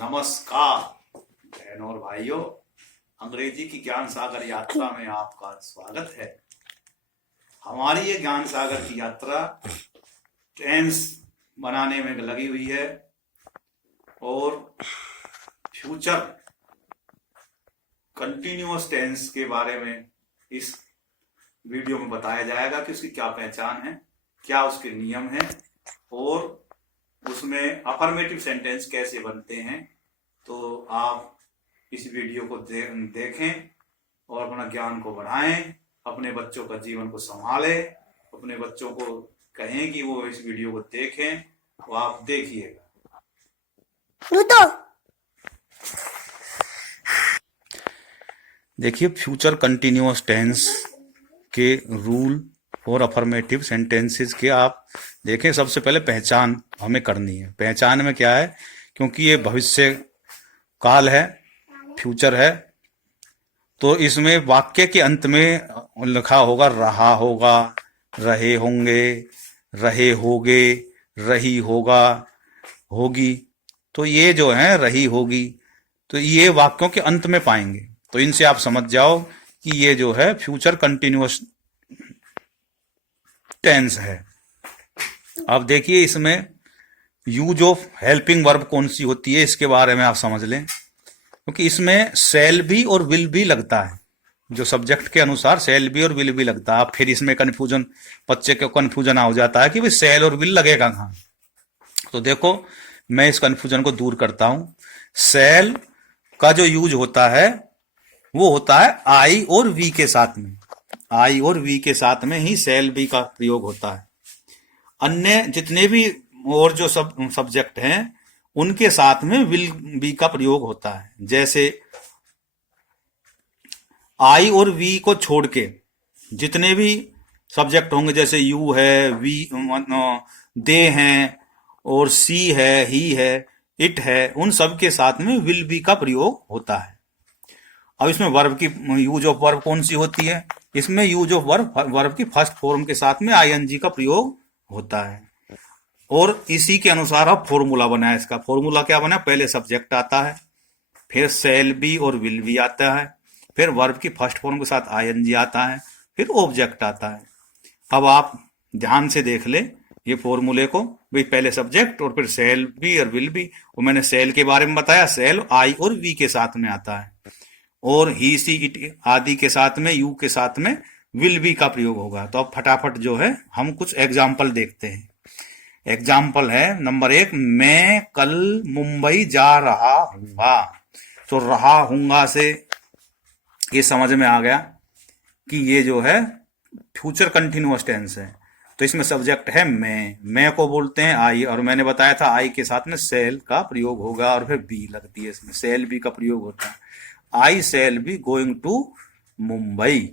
नमस्कार बहनों और भाइयों, अंग्रेजी की ज्ञान सागर यात्रा में आपका स्वागत है। हमारी ये ज्ञान सागर की यात्रा टेंस बनाने में लगी हुई है और फ्यूचर कंटिन्यूअस टेंस के बारे में इस वीडियो में बताया जाएगा कि उसकी क्या पहचान है, क्या उसके नियम हैं और उसमें अफर्मेटिव सेंटेंस कैसे बनते हैं। तो आप इस वीडियो को देखें और अपना ज्ञान को बढ़ाएं, अपने बच्चों का जीवन को संभालें, अपने बच्चों को कहें कि वो इस वीडियो को देखें, वो आप देखिएगा। देखिए, फ्यूचर कंटिन्यूअस टेंस के रूल और अफर्मेटिव सेंटेंसेस के आप देखें। सबसे पहले पहचान हमें करनी है। पहचान में क्या है, क्योंकि ये भविष्य काल है, फ्यूचर है, तो इसमें वाक्य के अंत में लिखा होगा रहा होगा, रहे होंगे, रहे होगे, रही होगा, होगी। तो ये जो है रही होगी, तो ये वाक्यों के अंत में पाएंगे। तो इनसे आप समझ जाओ कि ये जो है फ्यूचर कंटिन्यूअस टेंस है। अब देखिए, इसमें यूज ऑफ हेल्पिंग वर्ब कौन सी होती है, इसके बारे में आप समझ लें। क्योंकि इसमें शैल भी और विल भी लगता है, जो सब्जेक्ट के अनुसार शैल भी और विल भी लगता है। फिर इसमें कन्फ्यूजन, बच्चे को कन्फ्यूजन हो जाता है कि भाई शैल और विल लगेगा कहाँ। तो देखो, मैं इस कन्फ्यूजन को दूर करता हूं। शैल का जो यूज होता है वो होता है आई और वी के साथ में। आई और वी के साथ में ही शैल बी का प्रयोग होता है। अन्य जितने भी और जो सब्जेक्ट हैं उनके साथ में विल बी का प्रयोग होता है। जैसे आई और वी को छोड़ के जितने भी सब्जेक्ट होंगे, जैसे यू है, वी, दे हैं और सी है, ही है, इट है, उन सब के साथ में विल बी का प्रयोग होता है। अब इसमें वर्ब की यूज ऑफ वर्ब कौन सी होती है, इसमें यूज ऑफ वर्ब की फर्स्ट फॉर्म के साथ में आईएनजी का प्रयोग होता है। और इसी के अनुसार अब फॉर्मूला बना है। इसका फॉर्मूला क्या बना, पहले सब्जेक्ट आता है, फिर शैल बी और विल बी आता है, फिर वर्ब की फर्स्ट फॉर्म के साथ आईएनजी आता है, फिर ऑब्जेक्ट आता है। अब आप ध्यान से देख ले ये फॉर्मूले को, भाई पहले सब्जेक्ट और फिर शैल बी और विल बी। और मैंने शैल के बारे में बताया, शैल आई और वी के साथ में आता है, और ही, सी, इट आदि के साथ में, यू के साथ में विल बी का प्रयोग होगा। तो अब फटाफट जो है हम कुछ एग्जाम्पल देखते हैं। एग्जाम्पल है नंबर 1, मैं कल मुंबई जा रहा हूंगा। तो रहा हूंगा से ये समझ में आ गया कि ये जो है फ्यूचर कंटिन्यूअस टेंस है। तो इसमें सब्जेक्ट है मैं को बोलते हैं आई, और मैंने बताया था आई के साथ में शैल का प्रयोग होगा और फिर बी लगती है, इसमें शैल बी का प्रयोग होता है। I shall be going to Mumbai.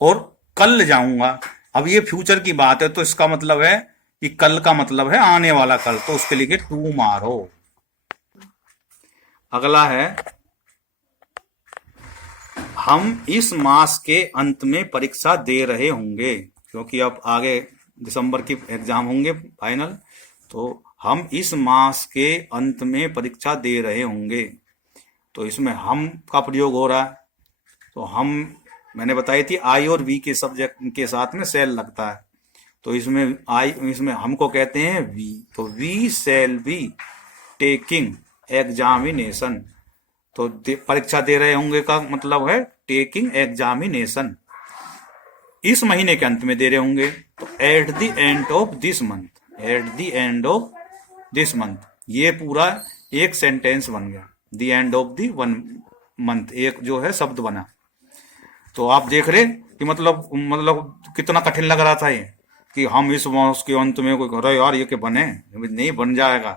और कल जाऊंगा, अब ये फ्यूचर की बात है तो इसका मतलब है कि कल का मतलब है आने वाला कल, तो उसके लिए टुमारो। अगला है, हम इस मास के अंत में परीक्षा दे रहे होंगे। क्योंकि अब आगे दिसंबर की एग्जाम होंगे फाइनल, तो हम इस मास के अंत में परीक्षा दे रहे होंगे। तो इसमें हम का प्रयोग हो रहा है। तो हम मैंने बताई थी आई और वी के सब्जेक्ट के साथ में शैल लगता है। तो इसमें हमको कहते हैं वी। तो we shall be taking examination. तो परीक्षा दे रहे होंगे का मतलब है टेकिंग एग्जामिनेशन। इस महीने के अंत में दे रहे होंगे, तो at the end of this month, at the end of this month. ये पूरा एक सेंटेंस बन गया, the end of the one month, एक जो है शब्द बना। तो आप देख रहे कि मतलब कितना कठिन लग रहा था ये, कि हम इस मास के अंत में कोई अरे यार ये के बने नहीं, बन जाएगा।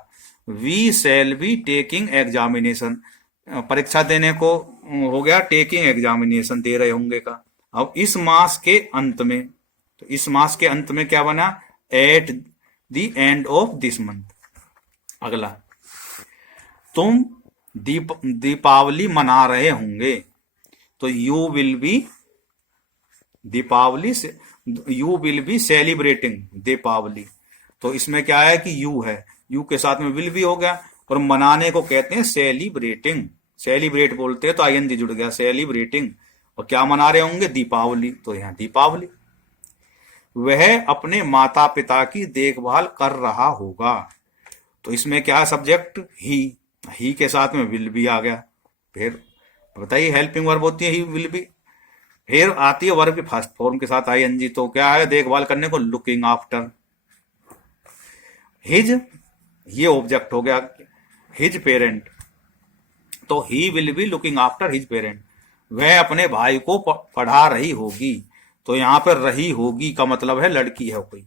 We shall be taking examination, परीक्षा देने को हो गया टेकिंग एग्जामिनेशन, दे रहे होंगे का। अब इस मास के अंत में, तो इस मास के अंत में क्या बना, at the end of this month. अगला, तुम दीपावली मना रहे होंगे। तो यू विल बी दीपावली से, you will be celebrating Deepavali. तो इसमें क्या है कि यू है, यू के साथ में विल भी हो गया, और मनाने को कहते हैं सेलिब्रेटिंग। सेलिब्रेट बोलते हैं तो आईएनजी जुड़ गया, सेलिब्रेटिंग। और क्या मना रहे होंगे? दीपावली, तो यहाँ दीपावली। वह अपने माता पिता की देखभाल कर रहा होगा, तो इसमें क्या सब्जेक्ट? ही के साथ में विल भी आ गया। फिर बताइए, हेल्पिंग वर्ब होती है ही विल भी। फिर आती है वर्ब की फर्स्ट फॉर्म के साथ आईएनजी, तो क्या है? देखभाल करने को लुकिंग आफ्टर। हिज, ये ऑब्जेक्ट हो गया, हिज पेरेंट, तो he will be looking after his parent. वह अपने भाई को पढ़ा रही होगी, तो यहाँ पर रही होगी का मतलब है लड़की है कोई,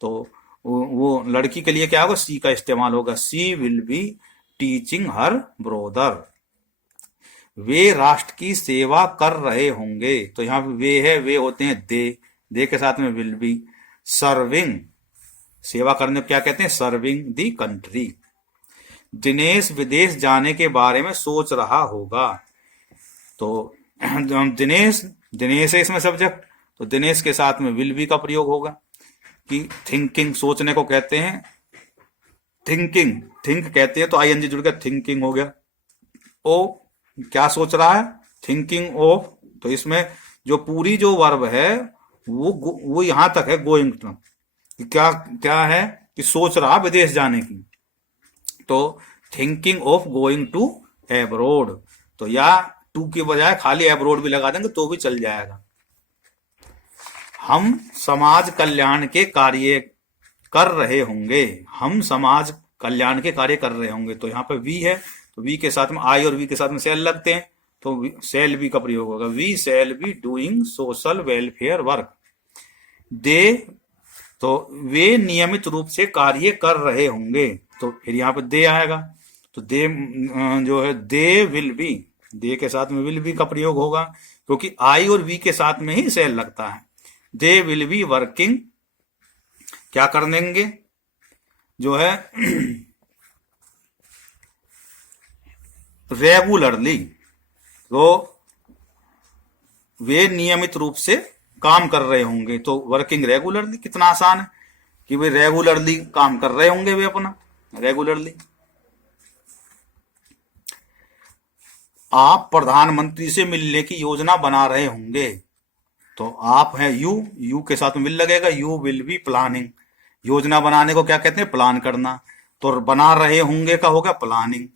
तो वो लड़की के लिए क्या होगा? सी का इस्तेमाल होगा, she will be teaching her brother. वे राष्ट्र की सेवा कर रहे होंगे, तो यहाँ पे वे है, वे होते हैं दे के साथ में विल बी। सर्विंग, सेवा करने को क्या कहते हैं? सर्विंग दी कंट्री। दिनेश विदेश जाने के बारे में सोच रहा होगा, तो दिनेश है इसमें सब्जेक्ट, तो दिनेश के साथ में विल बी का प्रयोग होगा। कि थिंकिंग, सोचने को कहते हैं थिंकिंग, थिंक कहते हैं तो आईएनजी जुड़ गया, थिंकिंग हो गया। ओ, क्या सोच रहा है? थिंकिंग ऑफ, तो इसमें जो पूरी जो वर्ब है वो यहां तक है, गोइंग टू। क्या क्या है? कि सोच रहा विदेश जाने की, तो thinking of going to abroad, तो या टू की बजाय खाली एब्रोड भी लगा देंगे तो भी चल जाएगा। हम समाज कल्याण के कार्य कर रहे होंगे, हम समाज कल्याण के कार्य कर रहे होंगे, तो यहाँ पे वी है, तो वी के साथ में आई और वी के साथ में सेल लगते हैं, तो सेल बी का प्रयोग होगा, we shall be doing social welfare work. They, तो वे नियमित रूप से कार्य कर रहे होंगे, तो फिर यहाँ पे दे आएगा, तो दे जो है दे विल बी, दे के साथ में विल बी का प्रयोग होगा, क्योंकि आई और वी के साथ में ही सेल लगता है। दे विल बी वर्किंग, क्या कर देंगे? जो है रेगुलरली, तो वे नियमित रूप से काम कर रहे होंगे, तो वर्किंग रेगुलरली, कितना आसान है कि वे रेगुलरली काम कर रहे होंगे, वे अपना रेगुलरली। आप प्रधानमंत्री से मिलने की योजना बना रहे होंगे, तो आप है यू के साथ में विल लगेगा, यू विल बी प्लानिंग। योजना बनाने को क्या कहते हैं? प्लान करना, तो बना रहे होंगे का होगा प्लानिंग।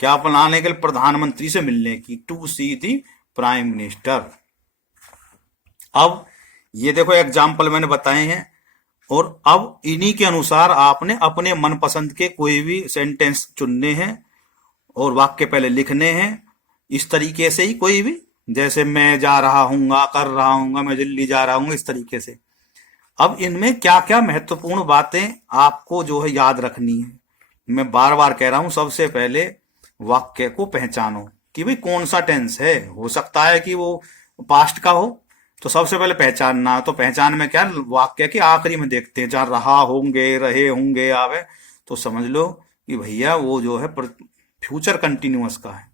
क्या प्लान के लिए? प्रधानमंत्री से मिलने की, to see the prime minister. अब ये देखो एग्जाम्पल मैंने बताए हैं, और अब इन्हीं के अनुसार आपने अपने मनपसंद के कोई भी सेंटेंस चुनने हैं और वाक्य पहले लिखने हैं, इस तरीके से ही कोई भी, जैसे मैं जा रहा हूंगा, कर रहा हूंगा, मैं दिल्ली जा रहा हूँ, इस तरीके से। अब इनमें क्या क्या महत्वपूर्ण बातें आपको जो है याद रखनी है, मैं बार बार कह रहा हूं। सबसे पहले वाक्य को पहचानो कि भाई कौन सा टेंस है, हो सकता है कि वो पास्ट का हो, तो सबसे पहले पहचानना। तो पहचान में क्या, वाक्य के आखिरी में देखते हैं, जहां रहा होंगे, रहे होंगे आवे, तो समझ लो कि भैया वो जो है फ्यूचर कंटिन्यूअस का है।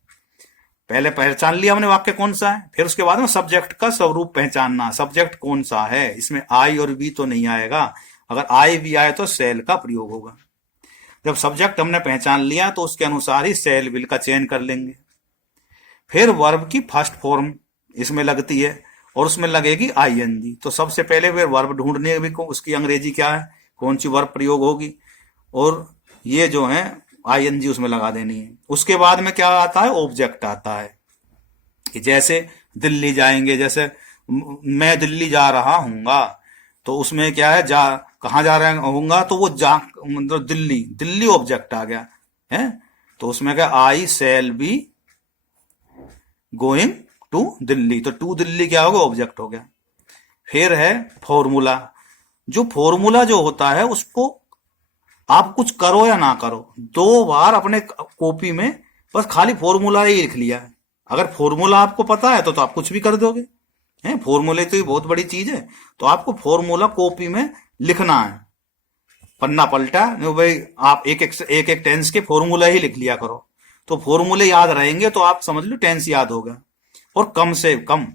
पहले पहचान लिया हमने वाक्य कौन सा है, फिर उसके बाद में सब्जेक्ट का स्वरूप पहचानना, सब्जेक्ट कौन सा है। इसमें आई और बी तो नहीं आएगा, अगर आई भी आए तो सेल का प्रयोग होगा। जब सब्जेक्ट हमने पहचान लिया तो उसके अनुसार ही सेल विल का चयन कर लेंगे। फिर वर्ब की फर्स्ट फॉर्म इसमें लगती है और उसमें लगेगी आईएनजी। तो सबसे पहले फिर वर्ब ढूंढने भी उसकी अंग्रेजी क्या है, कौन सी वर्ब प्रयोग होगी, और ये जो है आईएनजी उसमें लगा देनी है। उसके बाद में क्या आता है, ऑब्जेक्ट आता है। कि जैसे दिल्ली जाएंगे, जैसे मैं दिल्ली जा रहा हूंगा, तो उसमें क्या है, जा कहाँ जा रहा हूंगा, तो वो जा मतलब दिल्ली, दिल्ली ऑब्जेक्ट आ गया है। तो उसमें क्या, I shall be going to Delhi, तो टू दिल्ली क्या होगा, ऑब्जेक्ट हो गया। फिर है फॉर्मूला। जो फॉर्मूला जो होता है उसको आप कुछ करो या ना करो, 2 बार अपने कॉपी में बस खाली फॉर्मूला ही लिख लिया है। अगर फॉर्मूला आपको पता है तो आप कुछ भी कर दोगे, है फॉर्मूले तो ये बहुत बड़ी चीज है। तो आपको फॉर्मूला कॉपी में लिखना है, पन्ना पलटा भाई, आप एक एक टेंस के फॉर्मूला ही लिख लिया करो, तो फॉर्मूले याद रहेंगे तो आप समझ लो टेंस याद होगा। और कम से कम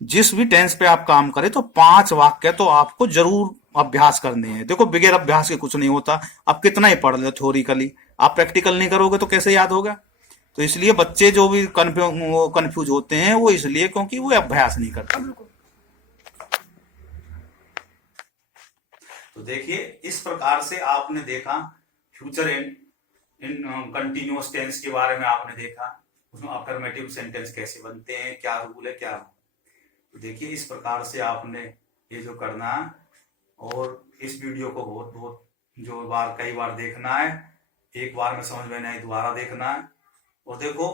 जिस भी टेंस पे आप काम करें तो 5 वाक्य तो आपको जरूर अभ्यास करने हैं। देखो बगैर अभ्यास के कुछ नहीं होता, आप कितना ही पढ़ लो थ्योरिकली, आप प्रैक्टिकल नहीं करोगे तो कैसे याद होगा? तो इसलिए बच्चे जो भी कंफ्यूज होते हैं वो इसलिए क्योंकि वो अभ्यास नहीं करते। तो देखिए इस प्रकार से आपने देखा फ्यूचर इन कंटिन्यूअस टेंस के बारे में आपने देखा, उसमें अफर्मेटिव सेंटेंस कैसे बनते हैं, क्या रूल है क्या। तो देखिए इस प्रकार से आपने ये जो करना है, और इस वीडियो को बहुत बहुत जो बार कई बार देखना है, एक बार में समझ में नहीं दोबारा देखना है। और देखो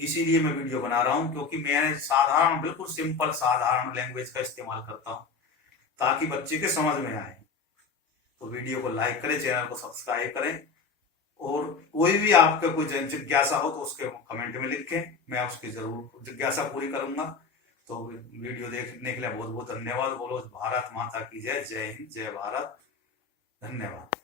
इसीलिए मैं वीडियो बना रहा हूं क्योंकि मैंने साधारण बिल्कुल सिंपल साधारण लैंग्वेज का इस्तेमाल करता हूं ताकि बच्चे के समझ में आए। तो वीडियो को लाइक करें, चैनल को सब्सक्राइब करें, और कोई भी आपका कोई जिज्ञासा हो तो उसके कमेंट में लिखें, मैं उसकी जरूर जिज्ञासा पूरी करूंगा। तो वीडियो देखने के लिए बहुत बहुत धन्यवाद। बोलो भारत माता की जय, जय हिंद, जय भारत, धन्यवाद।